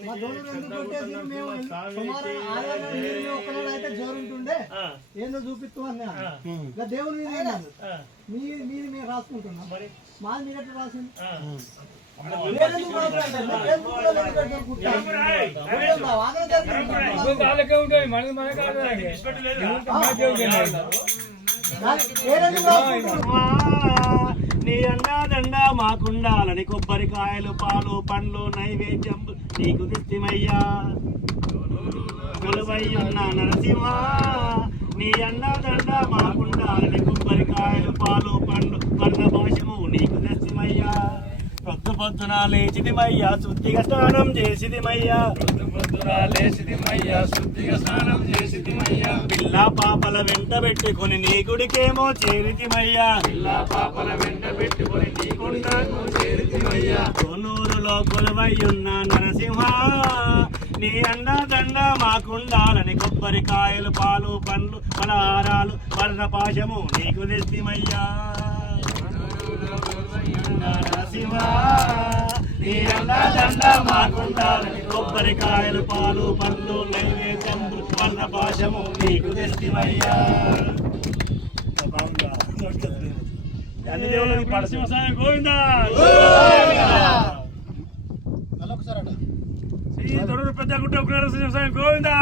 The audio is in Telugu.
మా దోణులు ఎందుకు కొట్టేసి మేము సుమారు ఆలయాలు నీళ్ళు ఒక్కనాడు అయితే జోరుంటుండే ఏందో చూపిస్తూ అన్నా ఇంకా దేవుని మీది మేము రాసుకుంటున్నాం మాది మీరు ఎట్లా రాసింది నీ అండాదండ మాకుండాలని కొబ్బరికాయలు పాలు పండ్లు నైవేద్యం నీకు తెచ్చిమయ్యా కొలువయ్యున్న నరసింహ నీ అండాదండ మాకుండాలని కొబ్బరికాయలు పాలు పండ్లు పన్న భాషము నీకు తెచ్చిమయ్యా పొద్దు పొద్దున లేచిదిమయ్యా శుద్ధిగా స్నానం చేసిదిమయ్యా పిల్ల పాపల వెంట పెట్టుకుని నీ గుడికేమో చేరితిమయ్యా కొనూరులో కొలువయ్యున్న నరసింహ నీ అండదండ మాకుండాలని కొబ్బరికాయలు పాలు పండ్లు పలహారాలు పర్ణపాశము నీకు తెచ్చిమయ్యా నరసింహ నీ అండదండ మాకుండాలని కొబ్బరికాయలు పాలు పండ్లు నైవేద్యం పర్ణపాశము నీకు తెచ్చిమయ్యా. అన్ని దేవుళ్ళకి పరశివసాయ గోవిందా శ్రీ తొరూరు పెద్ద గుట్ట నరసింహ గోవిందా.